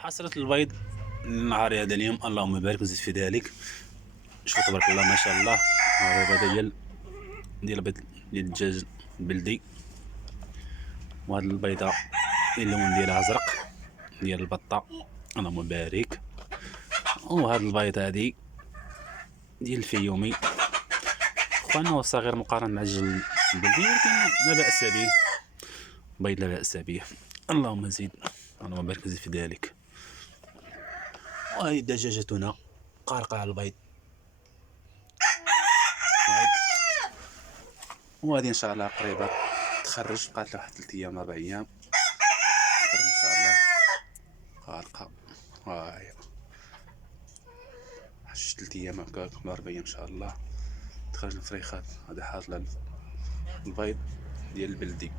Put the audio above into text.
حصلت البيض النهار هذا اليوم، اللهم بارك وزد في ذلك. شوف تبارك الله ما شاء الله. هذا ديال البيض ديال الدجاج البلدي. وهاد البيضه اللون ديالها ازرق ديال البطه، اللهم بارك. وهاد البيض هادي ديال الفيومي، وانا هو صغير مقارنه مع الدجاج البلدي، ولكن لا باس به. بيض لا باس به. اللهم زيد، اللهم بارك وزد في ذلك. وهذه دجاجتنا قارقة على البيض. وهذه ان شاء الله قريبة تخرج، بقات لها واحد 3 ايام 4 ايام تخرج ان شاء الله قارقة. هاهي شي 3 ايام هكاك ولا 4 ايام ان شاء الله تخرج الفريخات. هذا حاصل البيض ديال البلدي.